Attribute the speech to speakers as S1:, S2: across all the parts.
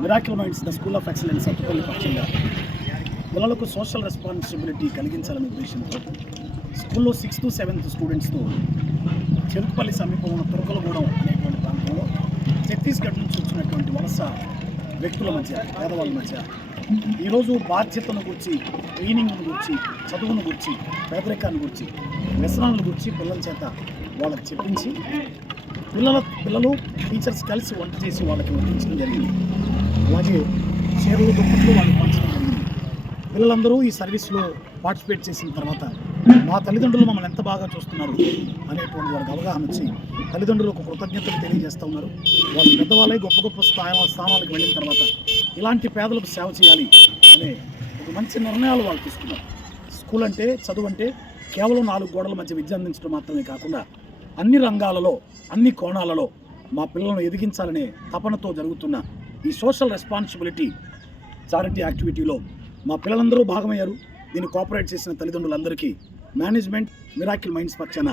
S1: Miracle Minds the School of Excellence Sathupalli పక్షంగా పిల్లలకు social responsibility కలిగించాలనే ఉద్దేశంతో స్కూల్లో సిక్స్త్ సెవెంత్ స్టూడెంట్స్తో చెరుకుపల్లి సమీపంలో తురకలగూడెం అనేటువంటి ప్రాంతంలో ఛత్తీస్గఢ్ నుంచి వచ్చినటువంటి వలస వ్యక్తుల మధ్య పేదవాళ్ళ మధ్య ఈరోజు బాధ్యతను గురించి ట్రైనింగ్ను గురించి చదువును గురించి పేదరికాన్ని గురించి వ్యసనాలను గురించి పిల్లల చేత వాళ్ళకి చెప్పించి పిల్లల పిల్లలు టీచర్స్ కలిసి వంట చేసి వాళ్ళకి వడ్డించడం జరిగింది. అలాగే చీరలు దుప్పట్లు వాళ్ళకి పంచడం జరిగింది. పిల్లలందరూ ఈ సర్వీస్లో పార్టిసిపేట్ చేసిన తర్వాత మా తల్లిదండ్రులు మమ్మల్ని ఎంత బాగా చూస్తున్నారు? అనేటువంటి వాళ్ళకి అవగాహన వచ్చి తల్లిదండ్రులకు కృతజ్ఞతలు తెలియజేస్తూ ఉన్నారు. వాళ్ళు పెద్దవాళ్ళై గొప్ప గొప్ప స్థాయి స్థానాలకు వెళ్ళిన తర్వాత ఇలాంటి పేదలకు సేవ చేయాలి అనే ఒక మంచి నిర్ణయాలు వాళ్ళు తీసుకున్నారు. స్కూల్ అంటే చదువు అంటే కేవలం నాలుగు గోడల మధ్య విద్య అందించడం మాత్రమే కాకుండా అన్ని రంగాలలో అన్ని కోణాలలో మా పిల్లలను ఎదిగించాలనే తపనతో జరుగుతున్న ఈ సోషల్ రెస్పాన్సిబిలిటీ చారిటీ యాక్టివిటీలో మా పిల్లలందరూ భాగమయ్యారు. దీన్ని కోఆపరేట్ చేసిన తల్లిదండ్రులందరికీ మేనేజ్మెంట్ మిరాకిల్ మైండ్స్ పక్షాన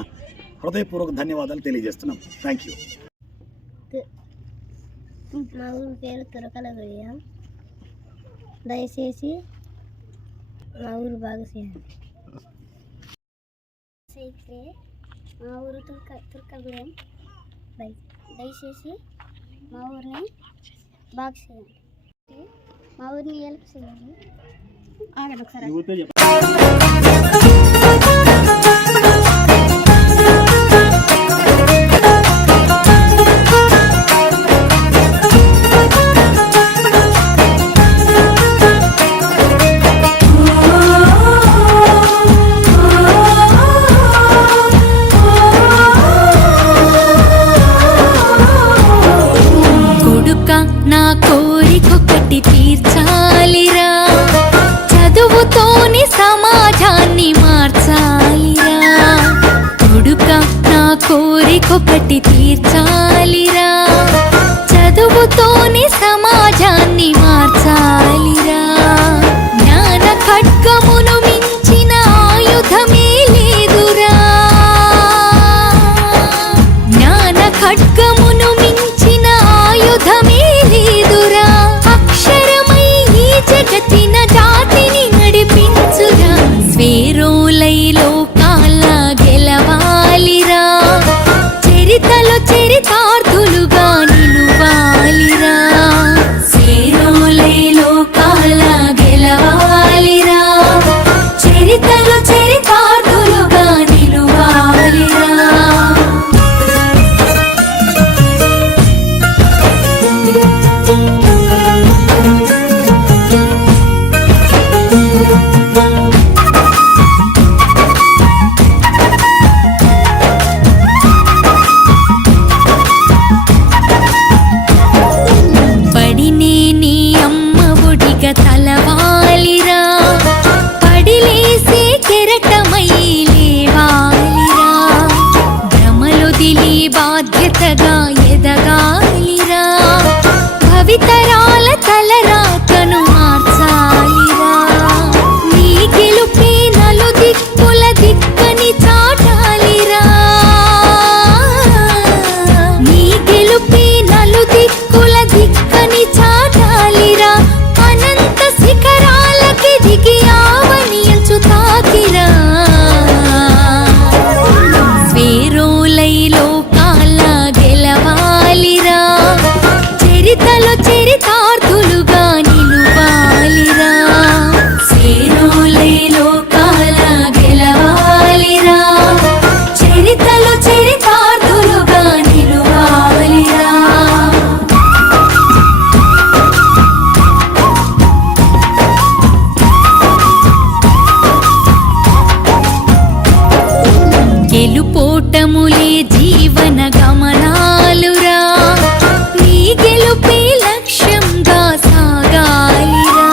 S1: హృదయపూర్వక ధన్యవాదాలు తెలియజేస్తున్నాం. థ్యాంక్ యూ
S2: మా ఊరి పేరు తురకలగొయ్య దయచేసి మా ఊరు బాగా చేయండి మా ఊరు తుర్క తుర్కగూడెం దయ దయచేసి మా ఊరిని బాగా చేయండి. మా ఊరిని హెల్ప్ చేయండి. ఆగండి ఒకసారి.
S3: కొడుక నా కోరికొకటి తీర్చాలిరా. చదువుతోని సమాజాన్ని మార్చాలిరా. కొడుక నా కోరికొకటి తీర్చాలిరా. చదువుతోని ఒడిగా తలవాలిరా. పడిలేసే కెరటమై లేవాలిరా. భ్రమలొదిలి బాధ్యతగా